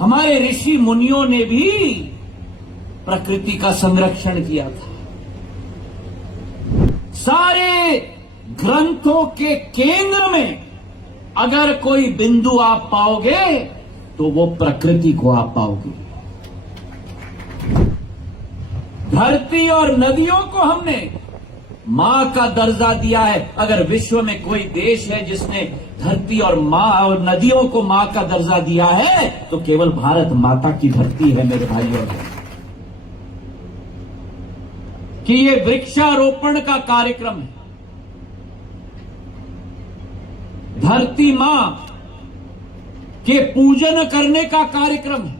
हमारे ऋषि मुनियों ने भी प्रकृति का संरक्षण किया था। सारे ग्रंथों के केंद्र में अगर कोई बिंदु आप पाओगे तो वो प्रकृति को आप पाओगे। धरती और नदियों को हमने मां का दर्जा दिया है। अगर विश्व में कोई देश है जिसने धरती और मां और नदियों को मां का दर्जा दिया है तो केवल भारत माता की धरती है मेरे भाइयों। कि ये वृक्षारोपण का कार्यक्रम है, धरती मां के पूजन करने का कार्यक्रम है,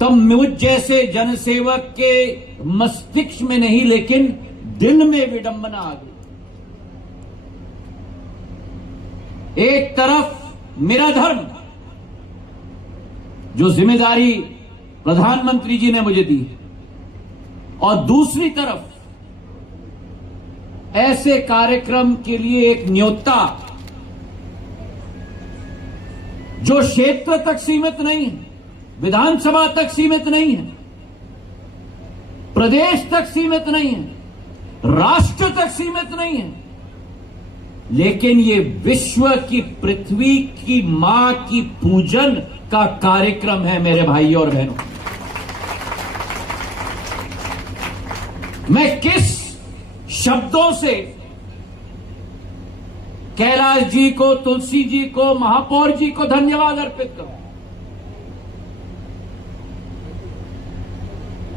तब मुझ जैसे जनसेवक के मस्तिष्क में नहीं लेकिन दिल में विडंबना आ गई। एक तरफ मेरा धर्म, जो जिम्मेदारी प्रधानमंत्री जी ने मुझे दी, और दूसरी तरफ ऐसे कार्यक्रम के लिए एक न्योता जो क्षेत्र तक सीमित नहीं है, विधानसभा तक सीमित नहीं है, प्रदेश तक सीमित नहीं है, राष्ट्र तक सीमित नहीं है, लेकिन ये विश्व की पृथ्वी की मां की पूजन का कार्यक्रम है मेरे भाइयों और बहनों। मैं किस शब्दों से कैलाश जी को, तुलसी जी को, महापौर जी को धन्यवाद अर्पित करूं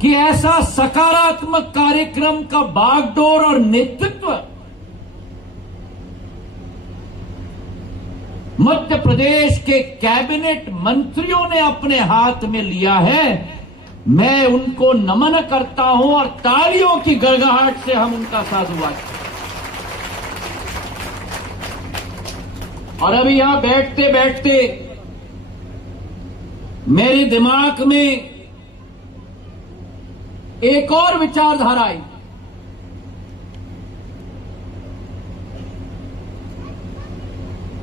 कि ऐसा सकारात्मक कार्यक्रम का बागडोर और नेतृत्व मध्य प्रदेश के कैबिनेट मंत्रियों ने अपने हाथ में लिया है। मैं उनको नमन करता हूं और तालियों की गड़गड़ाहट से हम उनका साधुवाद करते हैं। और अभी यहां बैठते बैठते मेरे दिमाग में एक और विचारधारा आई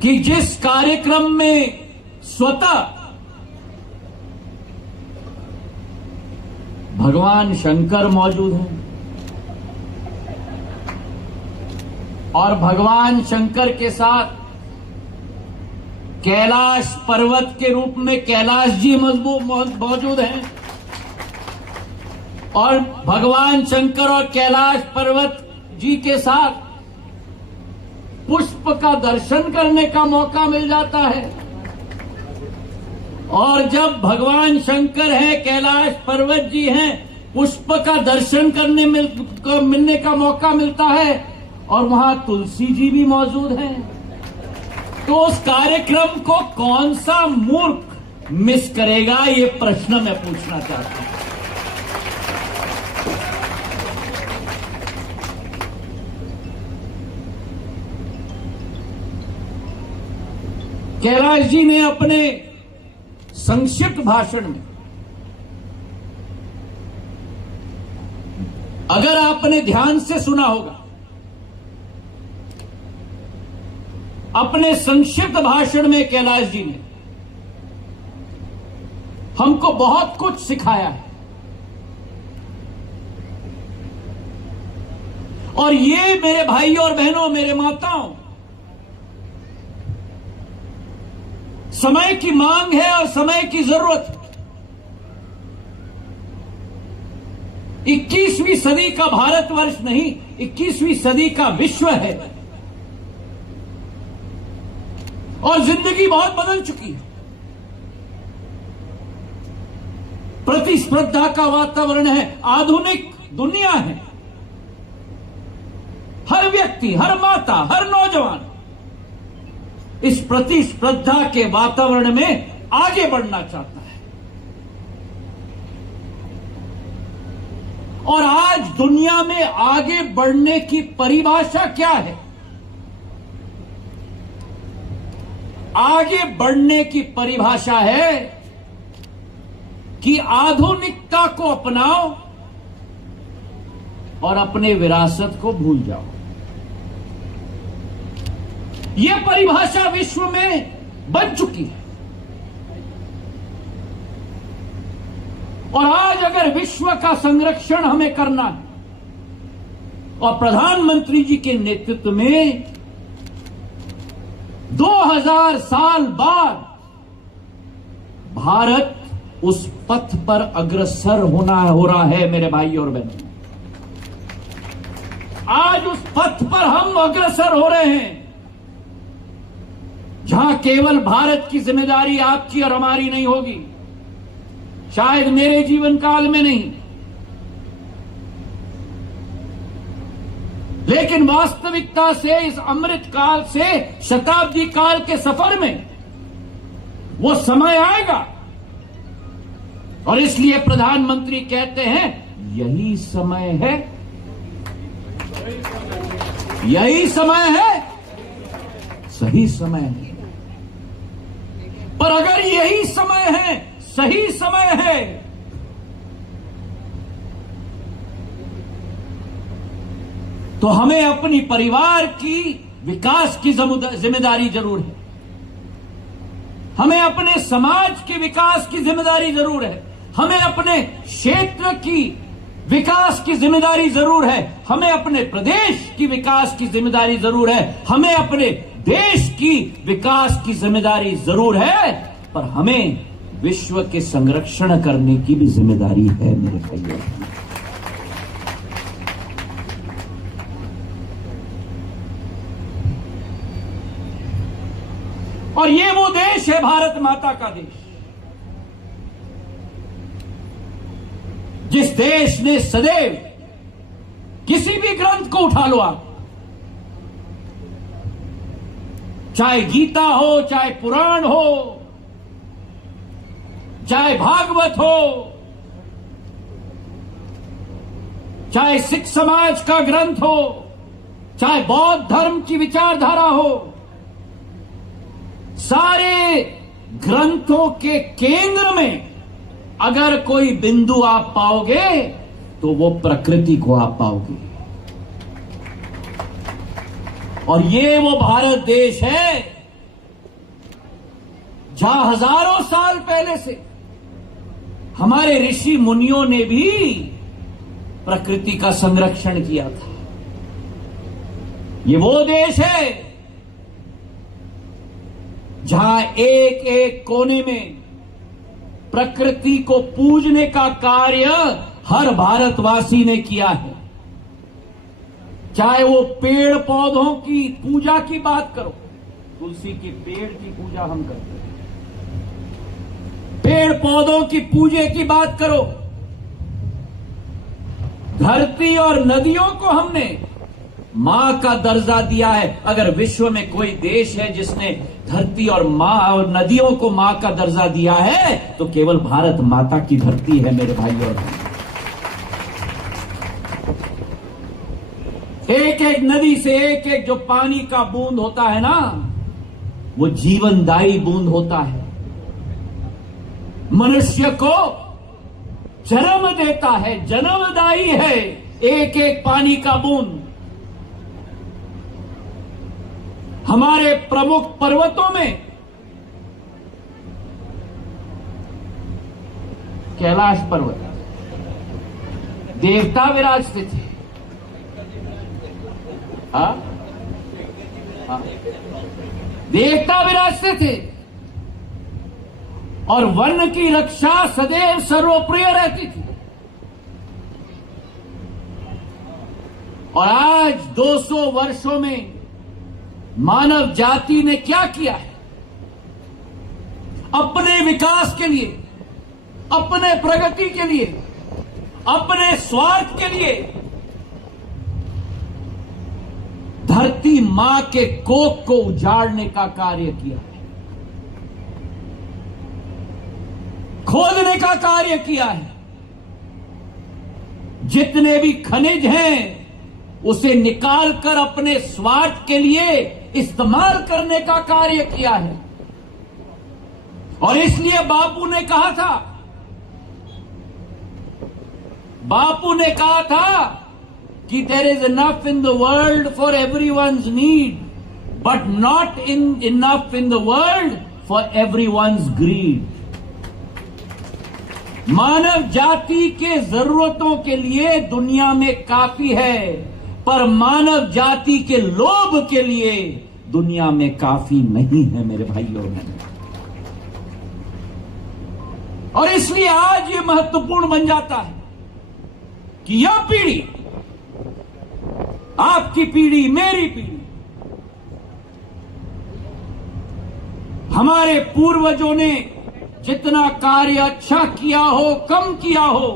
कि जिस कार्यक्रम में स्वतः भगवान शंकर मौजूद हैं और भगवान शंकर के साथ कैलाश पर्वत के रूप में कैलाश जी मौजूद हैं और भगवान शंकर और कैलाश पर्वत जी के साथ पुष्प का दर्शन करने का मौका मिल जाता है। और जब भगवान शंकर है, कैलाश पर्वत जी हैं, पुष्प का दर्शन करने मिलने का मौका मिलता है और वहां तुलसी जी भी मौजूद हैं, तो उस कार्यक्रम को कौन सा मूर्ख मिस करेगा, ये प्रश्न मैं पूछना चाहता हूं। कैलाश जी ने अपने संक्षिप्त भाषण में, अगर आपने ध्यान से सुना होगा, अपने संक्षिप्त भाषण में कैलाश जी ने हमको बहुत कुछ सिखाया है। और ये मेरे भाइयों और बहनों, मेरे माताओं, समय की मांग है और समय की जरूरत है। 21वीं सदी का भारतवर्ष नहीं, 21वीं सदी का विश्व है और जिंदगी बहुत बदल चुकी है। प्रतिस्पर्धा का वातावरण है, आधुनिक दुनिया है। हर व्यक्ति, हर माता, हर नौजवान इस प्रतिस्पर्धा के वातावरण में आगे बढ़ना चाहता है। और आज दुनिया में आगे बढ़ने की परिभाषा क्या है? आगे बढ़ने की परिभाषा है कि आधुनिकता को अपनाओ और अपने विरासत को भूल जाओ। यह परिभाषा विश्व में बन चुकी है। और आज अगर विश्व का संरक्षण हमें करना है और प्रधानमंत्री जी के नेतृत्व में 2000 साल बाद भारत उस पथ पर अग्रसर हो रहा है मेरे भाई और बहन। आज उस पथ पर हम अग्रसर हो रहे हैं जहां केवल भारत की जिम्मेदारी आपकी और हमारी नहीं होगी, शायद मेरे जीवन काल में नहीं, लेकिन वास्तविकता से इस अमृत काल से शताब्दी काल के सफर में वो समय आएगा। और इसलिए प्रधानमंत्री कहते हैं यही समय है, यही समय है, सही समय है। पर अगर यही समय है, सही समय है, तो हमें अपनी परिवार की विकास की जिम्मेदारी जरूर है, हमें अपने समाज के विकास की जिम्मेदारी जरूर है, हमें अपने क्षेत्र की विकास की जिम्मेदारी जरूर है, हमें अपने प्रदेश की विकास की जिम्मेदारी जरूर है, हमें अपने देश की विकास की जिम्मेदारी जरूर है, पर हमें विश्व के संरक्षण करने की भी जिम्मेदारी है मेरे भाइयों। और ये वो देश है, भारत माता का देश, जिस देश ने सदैव किसी भी ग्रंथ को उठा लो आप, चाहे गीता हो, चाहे पुराण हो, चाहे भागवत हो, चाहे सिख समाज का ग्रंथ हो, चाहे बौद्ध धर्म की विचारधारा हो, सारे ग्रंथों के केंद्र में अगर कोई बिंदु आप पाओगे तो वो प्रकृति को आप पाओगे। और ये वो भारत देश है जहां हजारों साल पहले से हमारे ऋषि मुनियों ने भी प्रकृति का संरक्षण किया था। ये वो देश है जहां एक एक कोने में प्रकृति को पूजने का कार्य हर भारतवासी ने किया है। चाहे वो पेड़ पौधों की पूजा की बात करो, तुलसी के पेड़ की पूजा हम करते हैं, पेड़ पौधों की पूजे की बात करो, धरती और नदियों को हमने मां का दर्जा दिया है। अगर विश्व में कोई देश है जिसने धरती और मां और नदियों को मां का दर्जा दिया है तो केवल भारत माता की धरती है मेरे भाई और बहन। एक एक नदी से एक एक जो पानी का बूंद होता है ना, वो जीवनदायी बूंद होता है, मनुष्य को जन्म देता है, जन्मदायी है एक एक पानी का बूंद। हमारे प्रमुख पर्वतों में कैलाश पर्वत देवता विराजते थे, हाँ? देवता विराजते थे और वन की रक्षा सदैव सर्वप्रिय रहती थी। और आज 200 वर्षों में मानव जाति ने क्या किया है? अपने विकास के लिए, अपने प्रगति के लिए, अपने स्वार्थ के लिए धरती मां के कोख को उजाड़ने का कार्य किया है, खोदने का कार्य किया है। जितने भी खनिज हैं उसे निकालकर अपने स्वार्थ के लिए इस्तेमाल करने का कार्य किया है। और इसलिए बापू ने कहा था कि there is enough in the world for everyone's need but not enough in the world for everyone's greed. मानव जाति के जरूरतों के लिए दुनिया में काफी है, पर मानव जाति के लोभ के लिए दुनिया में काफी नहीं है मेरे भाइयों बहनों। और इसलिए आज ये महत्वपूर्ण बन जाता है कि यह पीढ़ी, आपकी पीढ़ी, मेरी पीढ़ी, हमारे पूर्वजों ने जितना कार्य अच्छा किया हो, कम किया हो,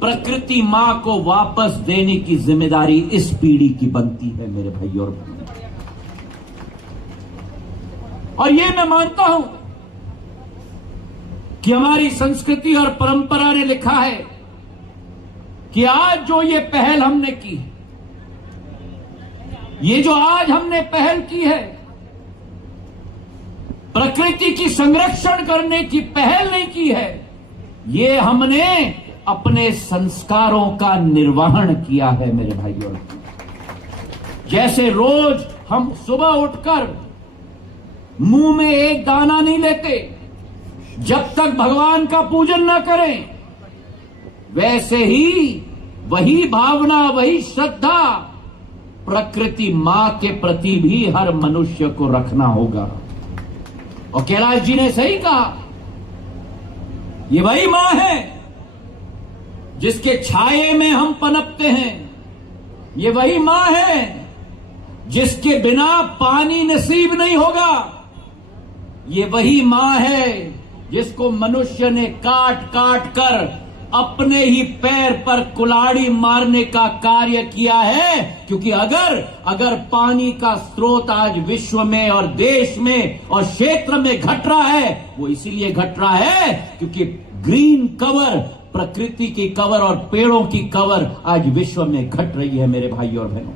प्रकृति मां को वापस देने की जिम्मेदारी इस पीढ़ी की बनती है मेरे भाइयों और बहनों। और ये मैं मानता हूं कि हमारी संस्कृति और परंपरा ने लिखा है कि आज जो ये पहल हमने की है, ये जो आज हमने पहल की है, प्रकृति की संरक्षण करने की पहल नहीं की है, ये हमने अपने संस्कारों का निर्वहन किया है मेरे भाइयों। जैसे रोज हम सुबह उठकर मुंह में एक दाना नहीं लेते जब तक भगवान का पूजन न करें, वैसे ही वही भावना, वही श्रद्धा प्रकृति मां के प्रति भी हर मनुष्य को रखना होगा। और कैलाश जी ने सही कहा, ये वही मां है जिसके छाये में हम पनपते हैं, ये वही मां है जिसके बिना पानी नसीब नहीं होगा, ये वही मां है जिसको मनुष्य ने काट काट कर अपने ही पैर पर कुल्हाड़ी मारने का कार्य किया है। क्योंकि अगर पानी का स्रोत आज विश्व में और देश में और क्षेत्र में घट रहा है, वो इसीलिए घट रहा है क्योंकि ग्रीन कवर, प्रकृति की कवर और पेड़ों की कवर आज विश्व में घट रही है मेरे भाइयों और बहनों।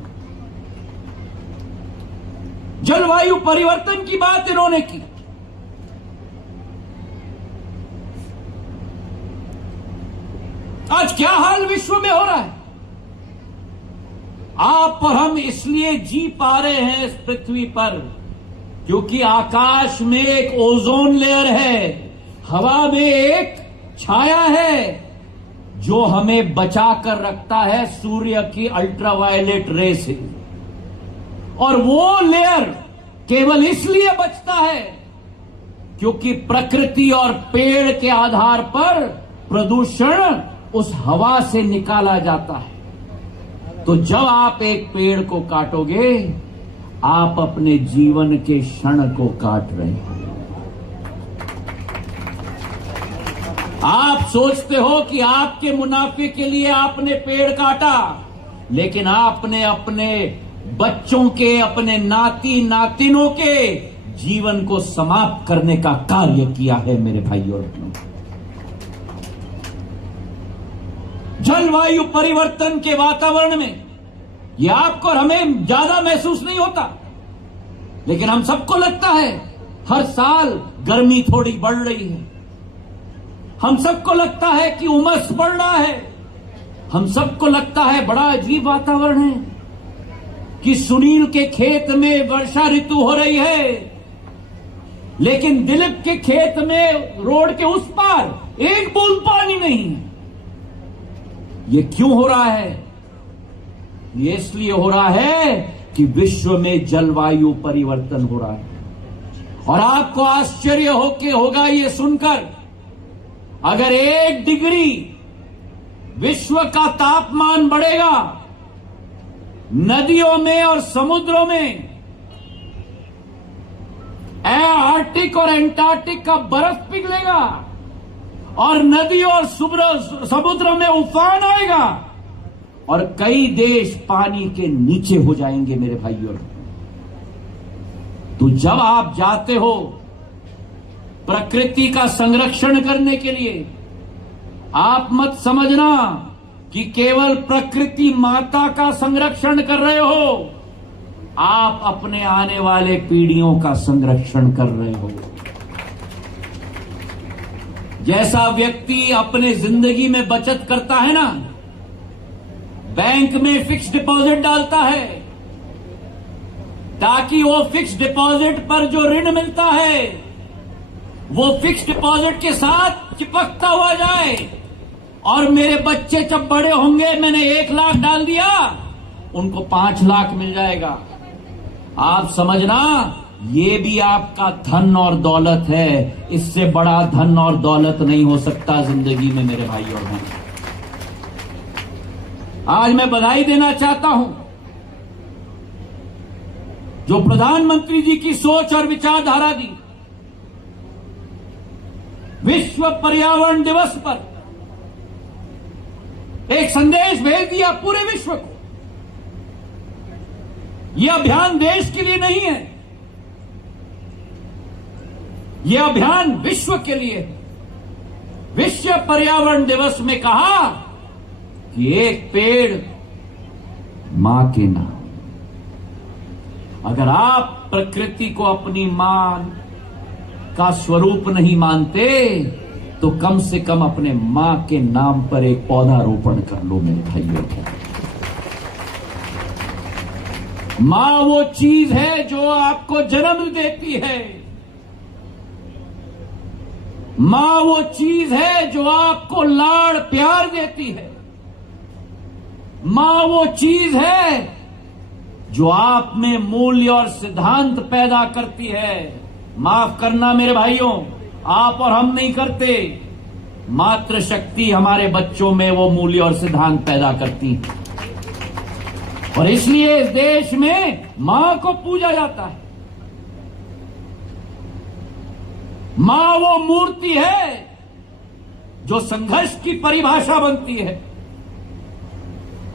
जलवायु परिवर्तन की बात इन्होंने की। आज क्या हाल विश्व में हो रहा है? आप और हम इसलिए जी पा रहे हैं इस पृथ्वी पर क्योंकि आकाश में एक ओजोन लेयर है, हवा में एक छाया है जो हमें बचा कर रखता है सूर्य की अल्ट्रावायलेट रे से। और वो लेयर केवल इसलिए बचता है क्योंकि प्रकृति और पेड़ के आधार पर प्रदूषण उस हवा से निकाला जाता है। तो जब आप एक पेड़ को काटोगे, आप अपने जीवन के क्षण को काट रहे हैं। आप सोचते हो कि आपके मुनाफे के लिए आपने पेड़ काटा, लेकिन आपने अपने बच्चों के, अपने नाती नातिनों के जीवन को समाप्त करने का कार्य किया है मेरे भाइयों और बहनों। जलवायु परिवर्तन के वातावरण में ये आपको और हमें ज्यादा महसूस नहीं होता, लेकिन हम सबको लगता है हर साल गर्मी थोड़ी बढ़ रही है, हम सबको लगता है कि उमस बढ़ रहा है, हम सबको लगता है बड़ा अजीब वातावरण है कि सुनील के खेत में वर्षा ऋतु हो रही है, लेकिन दिलीप के खेत में रोड के उस पार एक बूंद पानी नहीं है। ये क्यों हो रहा है? ये इसलिए हो रहा है कि विश्व में जलवायु परिवर्तन हो रहा है। और आपको आश्चर्य होगा ये सुनकर, अगर 1 डिग्री विश्व का तापमान बढ़ेगा, नदियों में और समुद्रों में आर्कटिक और एंटार्क्टिक का बर्फ पिघलेगा और नदियों और समुद्र में उफान आएगा और कई देश पानी के नीचे हो जाएंगे मेरे भाइयों। तो जब आप जाते हो प्रकृति का संरक्षण करने के लिए, आप मत समझना कि केवल प्रकृति माता का संरक्षण कर रहे हो, आप अपने आने वाले पीढ़ियों का संरक्षण कर रहे हो। जैसा व्यक्ति अपने जिंदगी में बचत करता है ना, बैंक में फिक्स डिपॉजिट डालता है ताकि वो फिक्स डिपॉजिट पर जो ऋण मिलता है वो फिक्स डिपॉजिट के साथ चिपकता हुआ जाए, और मेरे बच्चे जब बड़े होंगे, मैंने 1 लाख डाल दिया, उनको 5 लाख मिल जाएगा। आप समझना, ये भी आपका धन और दौलत है। इससे बड़ा धन और दौलत नहीं हो सकता जिंदगी में मेरे भाई और बहन। आज मैं बधाई देना चाहता हूं जो प्रधानमंत्री जी की सोच और विचारधारा दी। विश्व पर्यावरण दिवस पर एक संदेश भेज दिया पूरे विश्व को। यह अभियान देश के लिए नहीं है, यह अभियान विश्व के लिए है। विश्व पर्यावरण दिवस में कहा कि एक पेड़ मां के नाम। अगर आप प्रकृति को अपनी मां का स्वरूप नहीं मानते तो कम से कम अपने मां के नाम पर एक पौधारोपण कर लो मेरे भाइयों। मां वो चीज है जो आपको जन्म देती है। मां वो चीज है जो आपको लाड़ प्यार देती है। मां वो चीज है जो आप में मूल्य और सिद्धांत पैदा करती है। माफ करना मेरे भाइयों, आप और हम नहीं करते, मात्र शक्ति हमारे बच्चों में वो मूल्य और सिद्धांत पैदा करती है। और इसलिए इस देश में मां को पूजा जाता है। मां वो मूर्ति है जो संघर्ष की परिभाषा बनती है।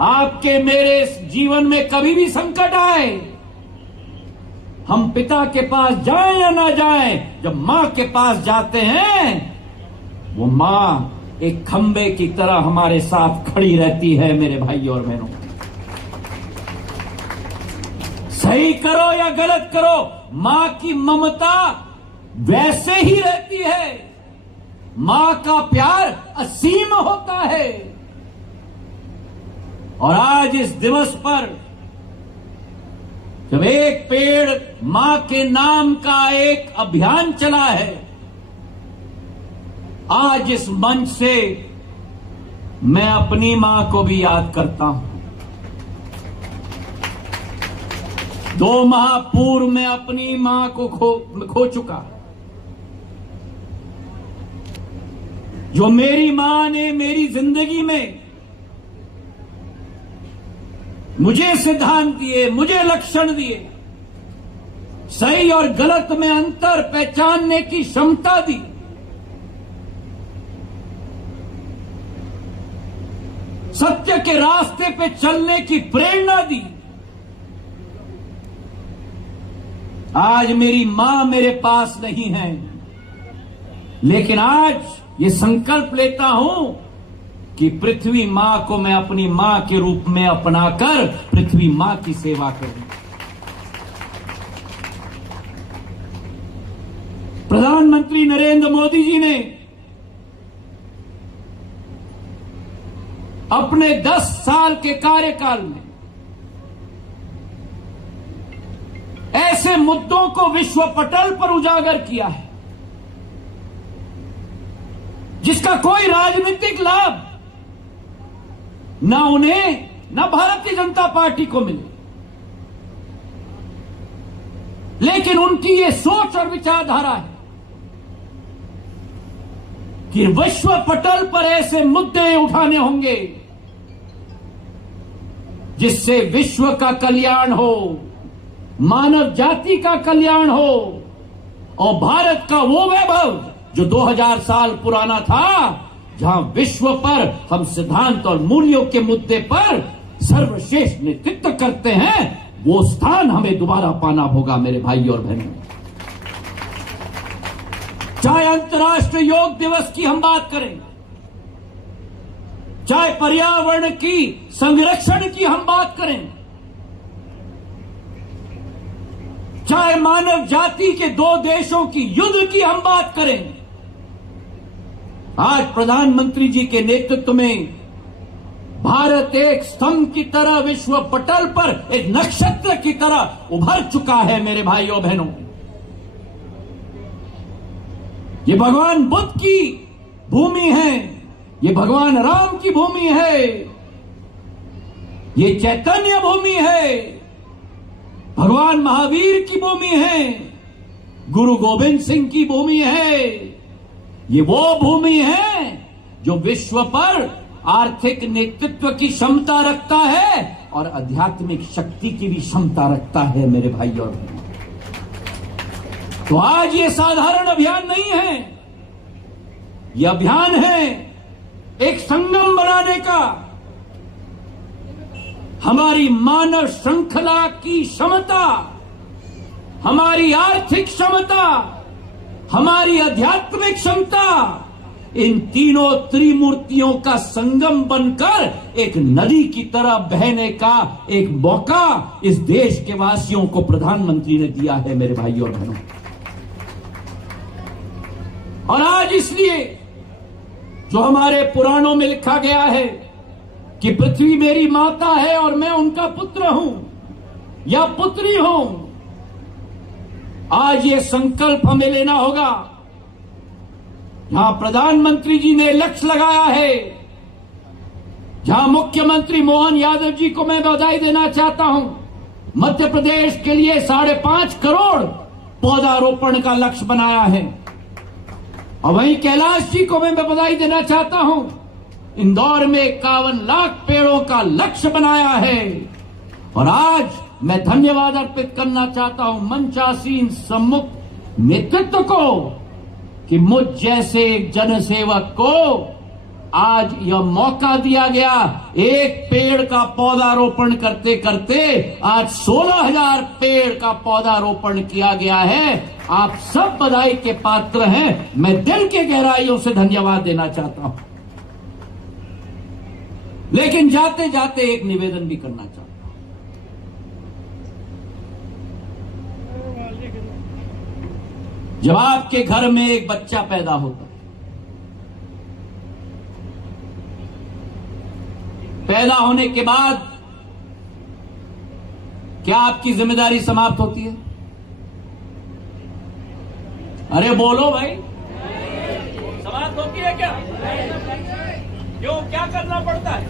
आपके मेरे जीवन में कभी भी संकट आए, हम पिता के पास जाएं या ना जाएं, जब मां के पास जाते हैं, वो मां एक खंबे की तरह हमारे साथ खड़ी रहती है मेरे भाई और बहनों। सही करो या गलत करो, मां की ममता वैसे ही रहती है। मां का प्यार असीम होता है। और आज इस दिवस पर जब एक पेड़ मां के नाम का एक अभियान चला है, आज इस मंच से मैं अपनी मां को भी याद करता हूं। 2 माह पूर्व मैं अपनी मां को खो चुका। जो मेरी मां ने मेरी जिंदगी में मुझे सिद्धांत दिए, मुझे लक्षण दिए, सही और गलत में अंतर पहचानने की क्षमता दी, सत्य के रास्ते पे चलने की प्रेरणा दी। आज मेरी मां मेरे पास नहीं है, लेकिन आज ये संकल्प लेता हूं कि पृथ्वी मां को मैं अपनी मां के रूप में अपनाकर पृथ्वी मां की सेवा करूं। प्रधानमंत्री नरेंद्र मोदी जी ने अपने 10 साल के कार्यकाल में ऐसे मुद्दों को विश्व पटल पर उजागर किया है जिसका कोई राजनीतिक लाभ ना उन्हें ना भारतीय जनता पार्टी को मिले, लेकिन उनकी ये सोच और विचारधारा है कि विश्व पटल पर ऐसे मुद्दे उठाने होंगे जिससे विश्व का कल्याण हो, मानव जाति का कल्याण हो और भारत का वो वैभव जो 2000 साल पुराना था, जहां विश्व पर हम सिद्धांत और मूल्यों के मुद्दे पर सर्वश्रेष्ठ नेतृत्व करते हैं, वो स्थान हमें दोबारा पाना होगा मेरे भाई और बहनों। चाहे अंतर्राष्ट्रीय योग दिवस की हम बात करें, चाहे पर्यावरण की संरक्षण की हम बात करें, चाहे मानव जाति के 2 देशों की युद्ध की हम बात करें, आज प्रधानमंत्री जी के नेतृत्व में भारत एक स्तंभ की तरह विश्व पटल पर एक नक्षत्र की तरह उभर चुका है मेरे भाइयों बहनों। ये भगवान बुद्ध की भूमि है, ये भगवान राम की भूमि है, ये चैतन्य भूमि है, भगवान महावीर की भूमि है, गुरु गोविंद सिंह की भूमि है। ये वो भूमि है जो विश्व पर आर्थिक नेतृत्व की क्षमता रखता है और आध्यात्मिक शक्ति की भी क्षमता रखता है मेरे भाई और बहनों। तो आज ये साधारण अभियान नहीं है, यह अभियान है एक संगम बनाने का, हमारी मानव श्रृंखला की क्षमता, हमारी आर्थिक क्षमता, हमारी आध्यात्मिक क्षमता, इन तीनों त्रिमूर्तियों का संगम बनकर एक नदी की तरह बहने का एक मौका इस देश के वासियों को प्रधानमंत्री ने दिया है मेरे भाइयों और बहनों। और आज इसलिए जो हमारे पुराणों में लिखा गया है कि पृथ्वी मेरी माता है और मैं उनका पुत्र हूं या पुत्री हूं, आज ये संकल्प हमें लेना होगा। जहां प्रधानमंत्री जी ने लक्ष्य लगाया है, जहां मुख्यमंत्री मोहन यादव जी को मैं बधाई देना चाहता हूं, मध्य प्रदेश के लिए 5.5 करोड़ पौधारोपण का लक्ष्य बनाया है। और वहीं कैलाश जी को मैं बधाई देना चाहता हूं, इंदौर में 51 लाख पेड़ों का लक्ष्य बनाया है। और आज मैं धन्यवाद अर्पित करना चाहता हूं मंचासीन सम्मुख नेतृत्व को कि मुझ जैसे एक जनसेवक को आज यह मौका दिया गया। एक पेड़ का पौधारोपण करते करते आज 16,000 पेड़ का पौधारोपण किया गया है। आप सब बधाई के पात्र हैं, मैं दिल के गहराइयों से धन्यवाद देना चाहता हूं। लेकिन जाते जाते एक निवेदन भी करना चाहता हूं। जब आपके घर में एक बच्चा पैदा होता है, पैदा होने के बाद क्या आपकी जिम्मेदारी समाप्त होती है? अरे बोलो भाई, समाप्त होती है क्या? क्यों? क्या करना पड़ता है?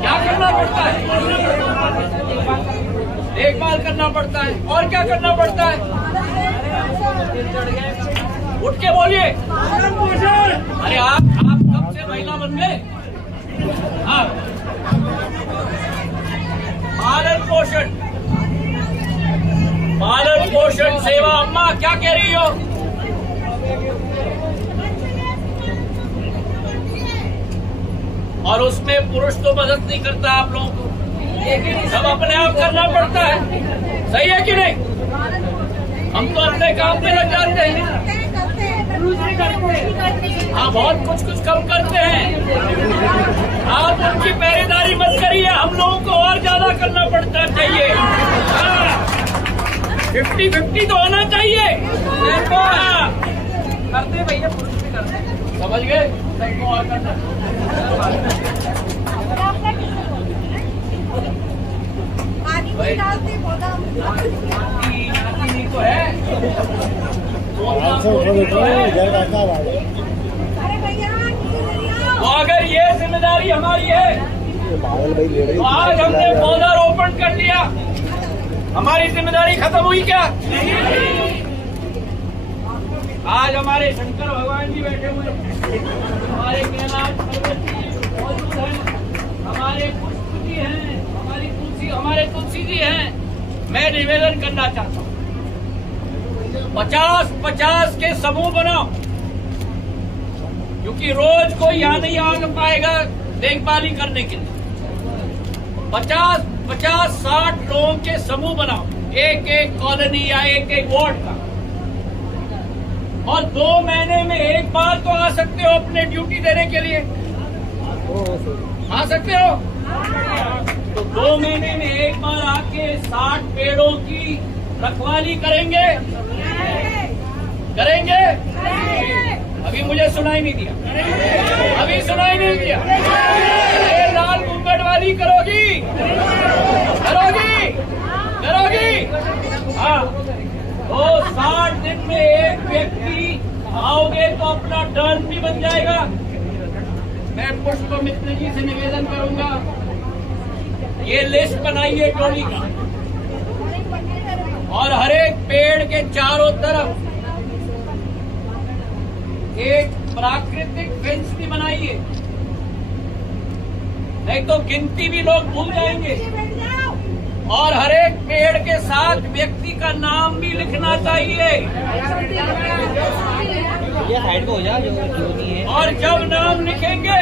क्या करना पड़ता है? देखभाल करना पड़ता है। और क्या करना पड़ता है? उठ के बोलिए। अरे आप कब से महिला बन गए? हाँ, पालन पोषण, पालन पोषण सेवा। अम्मा क्या कह रही हो? और उसमें पुरुष तो मदद नहीं करता आप लोगों को, सब अपने आप करना पड़ता है। सही है कि नहीं? हम तो अपने काम पे लग जाते हैं। हाँ, बहुत कुछ कम करते हैं। आप उनकी पहरेदारी मत करिए, हम लोगों को और ज्यादा करना पड़ता चाहिए। 50-50 तो होना चाहिए। करते भैया, पुरुष भी करते, समझ गए? सबको और करना। डालते पौधा तो है। तो अगर ये जिम्मेदारी हमारी है तो आज हमने पौधारोपण कर लिया, हमारी जिम्मेदारी खत्म हुई क्या? आज हमारे शंकर भगवान जी बैठे हुए, हमारे कैलाश पर्वत जी मौजूद हैं, हमारे पुष्प जी हैं, हमारे तुलसी जी हैं। मैं निवेदन करना चाहता हूं, 50-50 के समूह बनाओ, क्योंकि रोज कोई यहां नहीं आ पाएगा देखभाली करने के लिए। 50-60 लोगों के समूह बनाओ, एक कॉलोनी या एक वार्ड का, और 2 महीने में एक बार तो आ सकते हो अपने ड्यूटी देने के लिए। आ सकते हो तो 2 महीने में एक बार आके 60 पेड़ों की रखवाली करेंगे। अभी मुझे सुनाई नहीं दिया, अभी सुनाई नहीं दिया। ये लाल घूंघट वाली करोगी? हाँ, तो 60 दिन में एक व्यक्ति आओगे तो अपना टर्न भी बन जाएगा। मैं पुष्पमित्र जी से निवेदन करूंगा, ये लिस्ट बनाइए टोली का और हर एक पेड़ के चारों तरफ एक प्राकृतिक फेंस भी बनाइए, नहीं तो गिनती भी लोग भूल जाएंगे। और हर एक पेड़ के साथ व्यक्ति का नाम भी लिखना चाहिए। ये साइड पे हो जा, जो नहीं है। और जब नाम लिखेंगे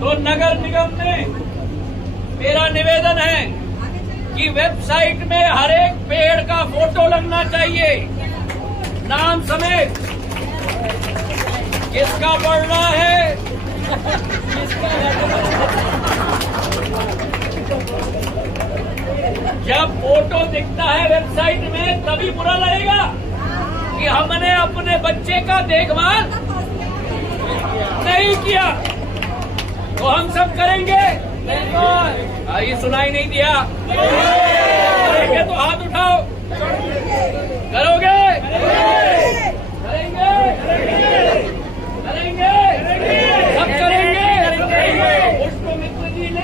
तो नगर निगम में मेरा निवेदन है कि वेबसाइट में हर एक पेड़ का फोटो लगना चाहिए, नाम समेत। किसका बढ़ना है, जब फोटो दिखता है वेबसाइट में तभी बुरा लगेगा कि हमने अपने बच्चे का देखभाल नहीं किया। तो हम सब करेंगे, ये सुनाई नहीं दिया, करेंगे तो हाथ उठाओ, करोगे, करेंगे, करेंगे, सब करेंगे। पुष्पमित्र जी ने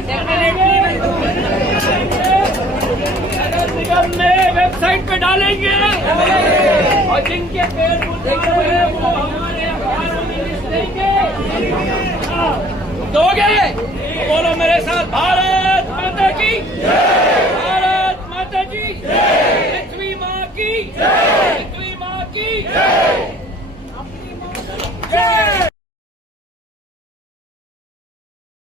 नगर निगम में वेबसाइट पे डालेंगे और जिनके पेड़ हैं वो हमारे अखबारों में लिस्ट देंगे। दोगे? बोलो मेरे साथ, भारत